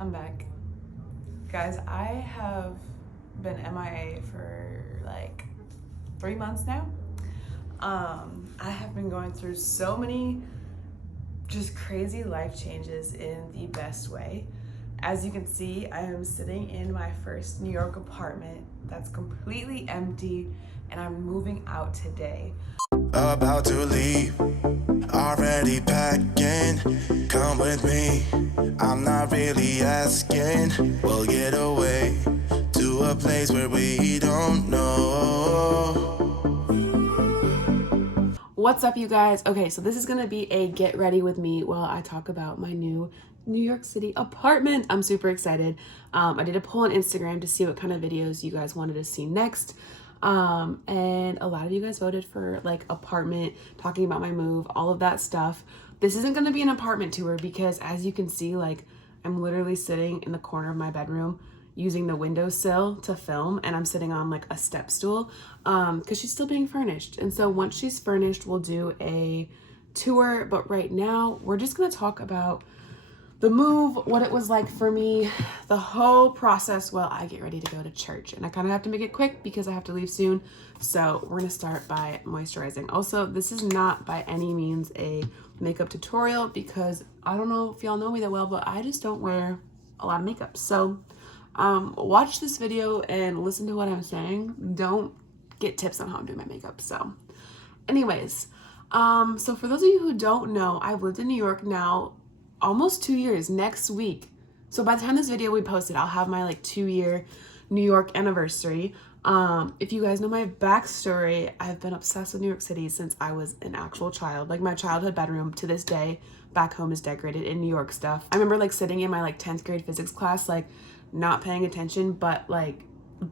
I'm back. Guys, I have been MIA for like 3 months now. I have been going through so many just crazy life changes in the best way. As you can see, I am sitting in my first New York apartment that's completely empty, and I'm moving out today. About to leave, already packing. Come with me, I'm not really asking. We'll get away to a place where we don't know. What's up, you guys? Okay, so this is gonna be a get ready with me while I talk about my new New York City apartment. I'm super excited. I did a poll on Instagram to see what kind of videos you guys wanted to see next. And a lot of you guys voted for like apartment, talking about my move, all of that stuff. This isn't gonna be an apartment tour because, as you can see, like I'm literally sitting in the corner of my bedroom using the windowsill to film, and I'm sitting on like a step stool because she's still being furnished. And so once she's furnished, we'll do a tour. But right now, we're just gonna talk about the move, what it was like for me, the whole process while I get ready to go to church. And I kind of have to make it quick because I have to leave soon. So we're gonna start by moisturizing. Also, this is not by any means a makeup tutorial because I don't know if y'all know me that well, but I just don't wear a lot of makeup. So watch this video and listen to what I'm saying. Don't get tips on how I'm doing my makeup. So anyways, so for those of you who don't know, I've lived in New York now almost 2 years next week. So by the time this video we posted, I'll have my like 2-year New York anniversary. If you guys know my backstory, I've been obsessed with New York City since I was an actual child. Like my childhood bedroom to this day back home is decorated in New York stuff. I remember like sitting in my like 10th grade physics class, like not paying attention, but like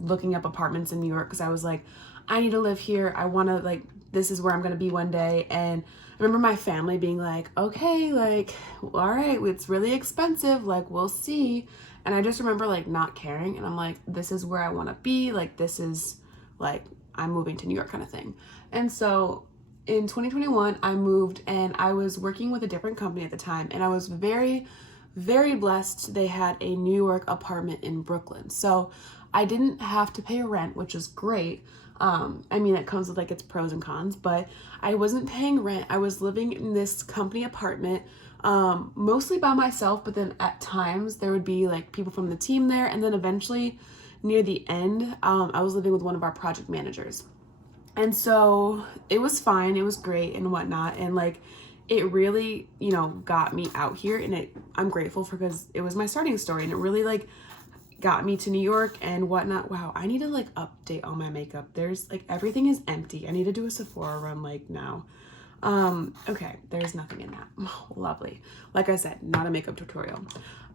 looking up apartments in New York because I was like, I need to live here. I want to, like, this is where I'm going to be one day. And I remember my family being like, okay, like, all right, it's really expensive. Like, we'll see. And I just remember like not caring. And I'm like, this is where I want to be. Like, this is like, I'm moving to New York kind of thing. And so in 2021, I moved and I was working with a different company at the time. And I was very blessed. They had a New York apartment in Brooklyn. So I didn't have to pay rent, which is great. I mean, it comes with like its pros and cons, but I wasn't paying rent. I was living in this company apartment, mostly by myself, but then at times there would be like people from the team there. And then eventually near the end, I was living with one of our project managers. And so it was fine. It was great and whatnot. And like, it really, got me out here, and I'm grateful for, because it was my starting story, and it really like got me to New York and whatnot. Wow, I need to like update all my makeup. There's like, everything is empty. I need to do a Sephora run like now. Okay, there's nothing in that. Oh, lovely. Like I said, not a makeup tutorial.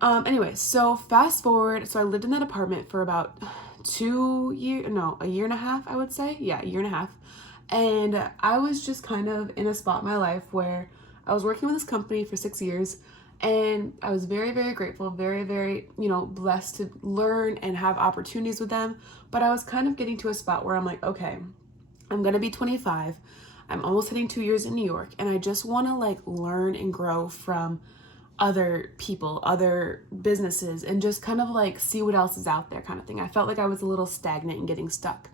Anyway, so fast forward. So I lived in that apartment for about a year and a half, I would say. Yeah, a year and a half. And I was just kind of in a spot in my life where I was working with this company for 6 years, and I was very grateful, very, blessed to learn and have opportunities with them. But I was kind of getting to a spot where I'm like, okay, I'm going to be 25. I'm almost hitting 2 years in New York, and I just want to like learn and grow from other people, other businesses, and just kind of like see what else is out there kind of thing. I felt like I was a little stagnant and getting stuck.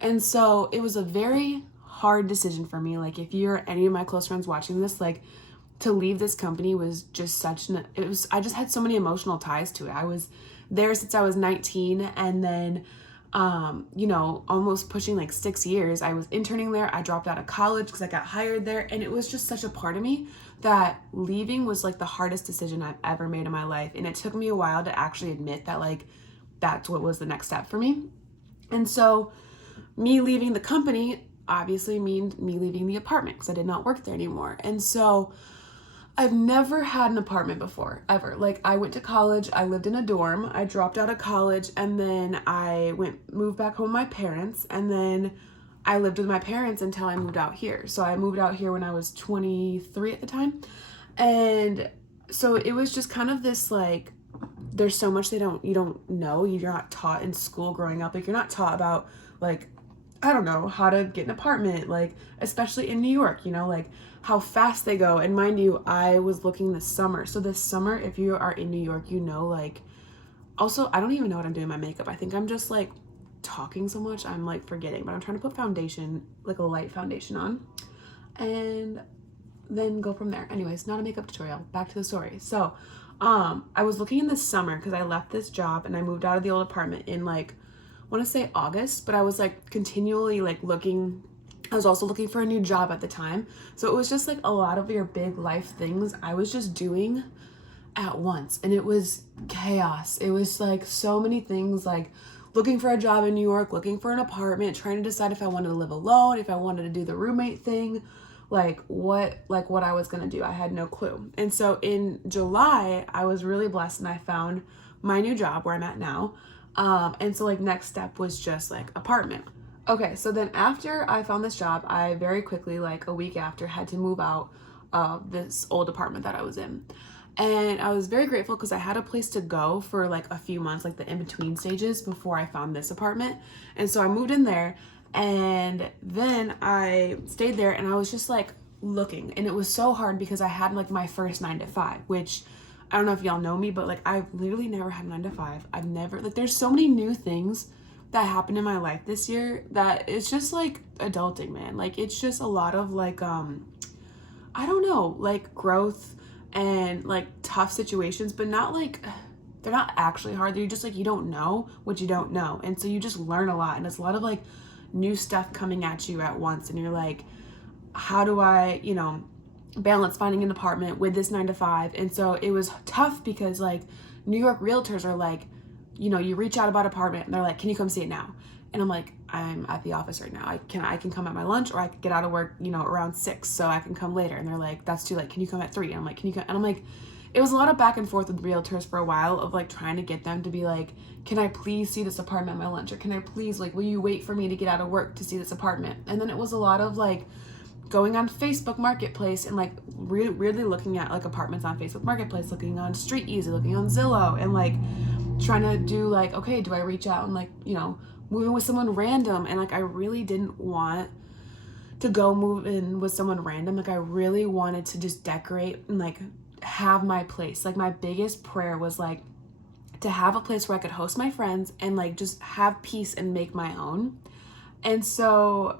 And so it was a very hard decision for me. Like, if you're any of my close friends watching this, like, to leave this company was just I just had so many emotional ties to it. I was there since I was 19, and then almost pushing like 6 years. I was interning there. I dropped out of college because I got hired there, and it was just such a part of me that leaving was like the hardest decision I've ever made in my life. And it took me a while to actually admit that like that's what was the next step for me. And so me leaving the company obviously means me leaving the apartment because I did not work there anymore. And so I've never had an apartment before, ever. Like, I went to college, I lived in a dorm, I dropped out of college, and then I moved back home with my parents, and then I lived with my parents until I moved out here. So I moved out here when I was 23 at the time. And so it was just kind of this like, there's so much you don't know, you're not taught in school growing up. Like, you're not taught about like, I don't know, how to get an apartment, like, especially in New York, like how fast they go. And mind you, I was looking this summer. So this summer, if you are in New York, like Also, I don't even know what I'm doing my makeup. I think I'm just like talking so much, I'm like forgetting, but I'm trying to put foundation, like a light foundation on, and then go from there. Anyways, not a makeup tutorial, back to the story. So I was looking in the summer because I left this job and I moved out of the old apartment in like, I want to say August, but I was like continually like looking. I was also looking for a new job at the time. So it was just like a lot of your big life things I was just doing at once, and it was chaos. It was like so many things, like looking for a job in New York, looking for an apartment, trying to decide if I wanted to live alone, if I wanted to do the roommate thing, like what I was gonna do. I had no clue. And so in July, I was really blessed and I found my new job where I'm at now. And so like next step was just like apartment. Okay, so then after I found this job, I very quickly, like a week after, had to move out of this old apartment that I was in. And I was very grateful because I had a place to go for like a few months, like the in-between stages before I found this apartment. And so I moved in there, and then I stayed there, and I was just like looking, and it was so hard because I had like my first 9 to 5, which I don't know if y'all know me, but like I've literally never had 9 to 5. I've never, like, there's so many new things that happened in my life this year that it's just like adulting, man. Like it's just a lot of like I don't know, like growth and like tough situations, but not like, they're not actually hard. They're just like, you don't know what you don't know. And so you just learn a lot, and it's a lot of like new stuff coming at you at once. And you're like, how do I, you know, balance finding an apartment with this 9 to 5? And so it was tough because like New York realtors are like, you know, you reach out about apartment and they're like, can you come see it now? And I'm like, I'm at the office right now. I can come at my lunch, or I could get out of work, you know, around 6, so I can come later. And they're like, that's too late. Can you come at 3? And I'm like, can you come? And I'm like, it was a lot of back and forth with realtors for a while of like trying to get them to be like, can I please see this apartment at my lunch? Or can I please, like, will you wait for me to get out of work to see this apartment? And then it was a lot of like going on Facebook Marketplace and like really looking at like apartments on Facebook Marketplace, looking on Street Easy, looking on Zillow, and like trying to do like, okay, do I reach out and like, you know, move in with someone random? And like I really didn't want to go move in with someone random. Like I really wanted to just decorate and like have my place. Like my biggest prayer was like to have a place where I could host my friends and like just have peace and make my own. And so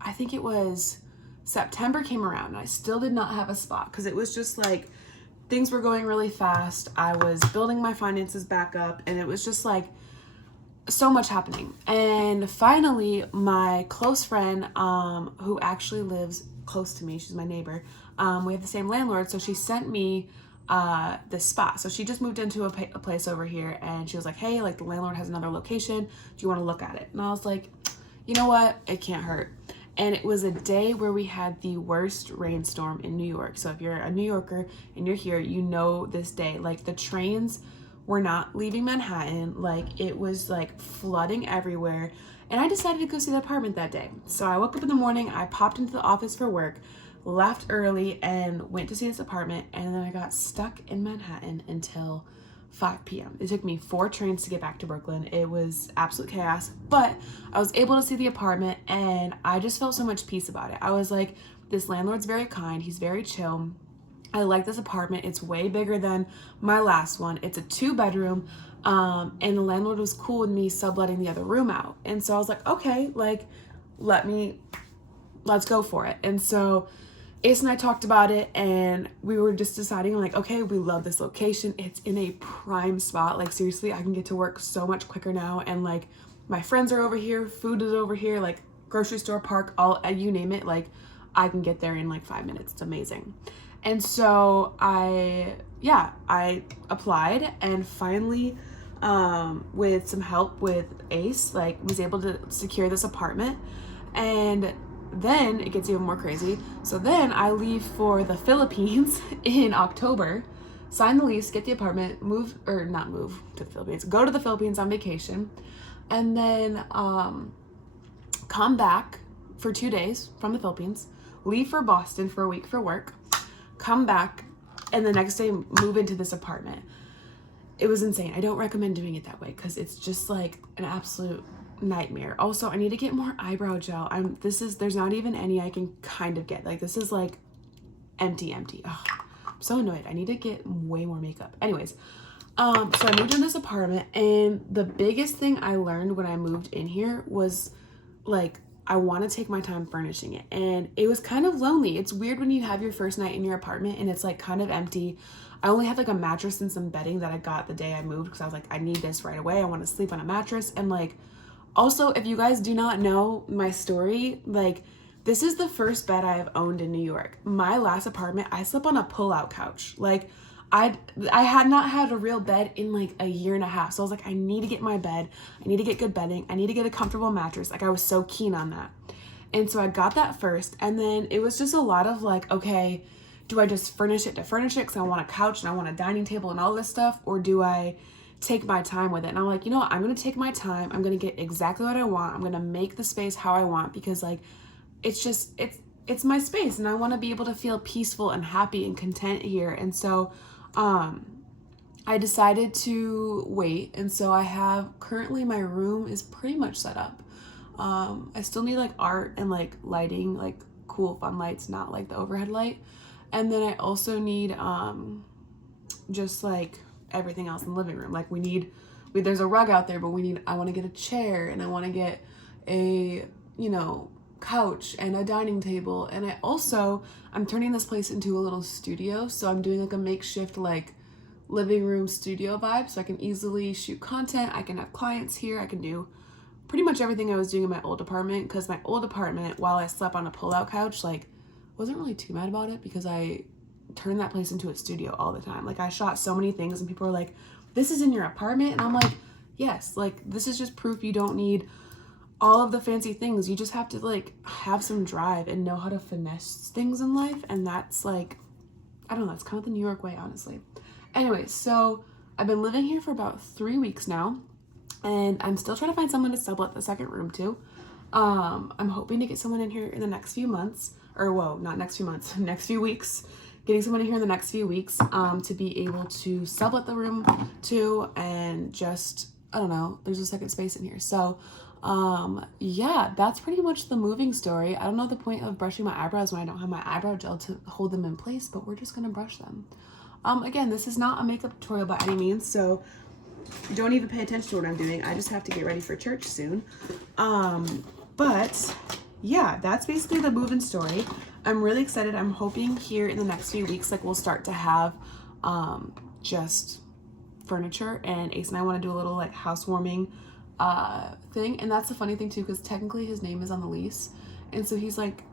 I think it was September came around and I still did not have a spot because it was just like things were going really fast. I was building my finances back up, and it was just like so much happening. And finally, my close friend, who actually lives close to me, she's my neighbor, we have the same landlord, so she sent me this spot. So she just moved into a place over here, and she was like, hey, like the landlord has another location, do you want to look at it? And I was like, you know what, it can't hurt. And it was a day where we had the worst rainstorm in New York. So if you're a New Yorker and you're here, you know this day. Like the trains were not leaving Manhattan. Like it was like flooding everywhere. And I decided to go see the apartment that day. So I woke up in the morning, I popped into the office for work, left early, and went to see this apartment. And then I got stuck in Manhattan until 5 p.m. It took me 4 trains to get back to Brooklyn. It was absolute chaos, but I was able to see the apartment, and I just felt so much peace about it. I was like, this landlord's very kind. He's very chill. I like this apartment. It's way bigger than my last one. It's a 2-bedroom, and the landlord was cool with me subletting the other room out. And so I was like, okay, like, let's go for it. And so Ace and I talked about it, and we were just deciding like, okay, we love this location. It's in a prime spot. Like seriously, I can get to work so much quicker now. And like my friends are over here, food is over here, like grocery store, park, all, you name it. Like I can get there in like 5 minutes. It's amazing. And so I applied, and finally, with some help with Ace, like was able to secure this apartment. And then it gets even more crazy. So then I leave for the Philippines in October, sign the lease, get the apartment, go to the Philippines on vacation, and then come back for 2 days from the Philippines, leave for Boston for a week for work, come back, and the next day move into this apartment. It was insane. I don't recommend doing it that way because it's just like an absolute nightmare. Also, I need to get more eyebrow gel. There's not even any I can kind of get. Like this is like empty. Ugh, I'm so annoyed. I need to get way more makeup. Anyways, So I moved in this apartment, and the biggest thing I learned when I moved in here was like, I want to take my time furnishing it. And it was kind of lonely. It's weird when you have your first night in your apartment and it's like kind of empty. I only had like a mattress and some bedding that I got the day I moved because I was like, I need this right away. I want to sleep on a mattress. And like, also, if you guys do not know my story, like, this is the first bed I have owned in New York. My last apartment, I slept on a pull-out couch. Like, I had not had a real bed in like a year and a half. So I was like, I need to get my bed. I need to get good bedding. I need to get a comfortable mattress. Like, I was so keen on that. And so I got that first. And then it was just a lot of like, okay, do I just furnish it to furnish it because I want a couch and I want a dining table and all this stuff? Or do I take my time with it? And I'm like, you know what? I'm going to take my time. I'm going to get exactly what I want. I'm going to make the space how I want, because like, it's my space and I want to be able to feel peaceful and happy and content here. And so, I decided to wait. And so I have currently, my room is pretty much set up. I still need like art and like lighting, like cool fun lights, not like the overhead light. And then I also need, just like everything else in the living room. Like there's a rug out there, but I want to get a chair, and I want to get a, couch and a dining table. And I'm turning this place into a little studio. So I'm doing like a makeshift, like living room studio vibe. So I can easily shoot content. I can have clients here. I can do pretty much everything I was doing in my old apartment. Cause my old apartment, while I slept on a pull-out couch, like wasn't really too mad about it because I turned that place into a studio all the time. Like I shot so many things and people are like, this is in your apartment? And I'm like, yes, like this is just proof you don't need all of the fancy things. You just have to like have some drive and know how to finesse things in life. And that's like, I don't know, it's kind of the New York way, honestly. Anyway, so I've been living here for about 3 weeks now, and I'm still trying to find someone to sublet the second room to. I'm hoping to get someone in here in the next few months, not next few months, next few weeks. Getting someone in here in the next few weeks to be able to sublet the room to, and just, I don't know, there's a second space in here. So yeah, that's pretty much the moving story. I don't know the point of brushing my eyebrows when I don't have my eyebrow gel to hold them in place, but we're just gonna brush them. Again, this is not a makeup tutorial by any means, so don't even pay attention to what I'm doing. I just have to get ready for church soon. But yeah, that's basically the move-in story. I'm really excited. I'm hoping here in the next few weeks, like we'll start to have just furniture, and Ace and I want to do a little like housewarming thing. And that's the funny thing too, because technically his name is on the lease, and so he's like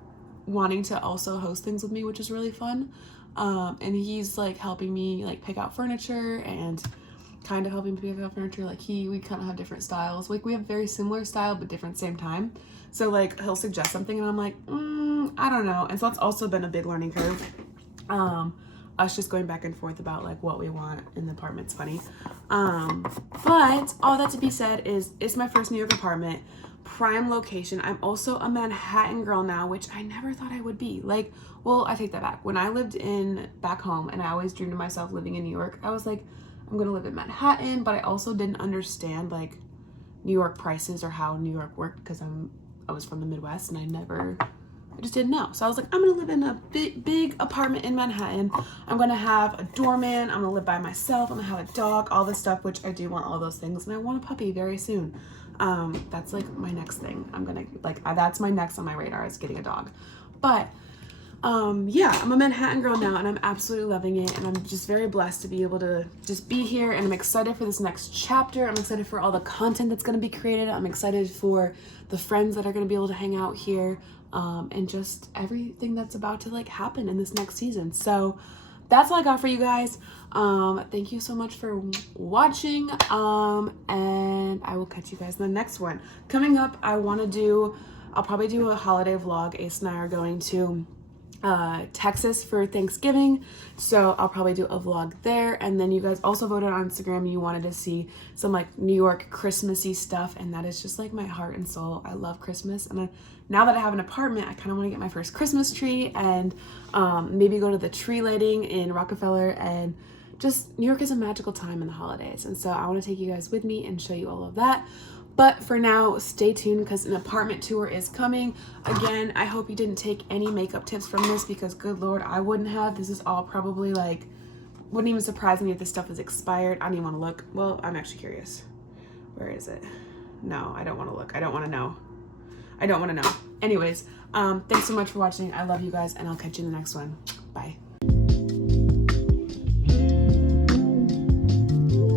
wanting to also host things with me, which is really fun. And he's like helping me like pick out furniture and kind of helping me pick out furniture. Like we kind of have different styles. Like we have very similar style, but different same time. So like he'll suggest something and I'm like, I don't know. And so it's also been a big learning curve. Us just going back and forth about like what we want in the apartment's funny. But all that to be said is it's my first New York apartment, prime location. I'm also a Manhattan girl now, which I never thought I would be. Like, well, I take that back. When I lived back home, and I always dreamed of myself living in New York, I was like, I'm gonna live in Manhattan, but I also didn't understand like New York prices or how New York worked because I was from the Midwest and I just didn't know. So I was like, I'm gonna live in a big apartment in Manhattan. I'm gonna have a doorman. I'm gonna live by myself. I'm gonna have a dog, all this stuff, which I do want all those things. And I want a puppy very soon. That's like my next thing. That's my next on my radar is getting a dog. But yeah, I'm a Manhattan girl now and I'm absolutely loving it. And I'm just very blessed to be able to just be here. And I'm excited for this next chapter. I'm excited for all the content that's gonna be created. I'm excited for the friends that are gonna be able to hang out here. And just everything that's about to like happen in this next season. So that's all I got for you guys. Thank you so much for watching. And I will catch you guys in the next one. Coming up, I'll probably do a holiday vlog. Ace and I are going to Texas for Thanksgiving, so I'll probably do a vlog there. And then you guys also voted on Instagram, you wanted to see some like New York Christmassy stuff, and that is just like my heart and soul. I love Christmas, and now that I have an apartment, I kind of want to get my first Christmas tree and maybe go to the tree lighting in Rockefeller. And just New York is a magical time in the holidays, and so I want to take you guys with me and show you all of that. But for now, stay tuned because an apartment tour is coming. Again, I hope you didn't take any makeup tips from this because good Lord, I wouldn't have. This is all probably like wouldn't even surprise me if this stuff is expired. I don't even want to look. Well, I'm actually curious. Where is it? No, I don't want to look. I don't want to know. I don't want to know. Anyways, thanks so much for watching. I love you guys, and I'll catch you in the next one. Bye.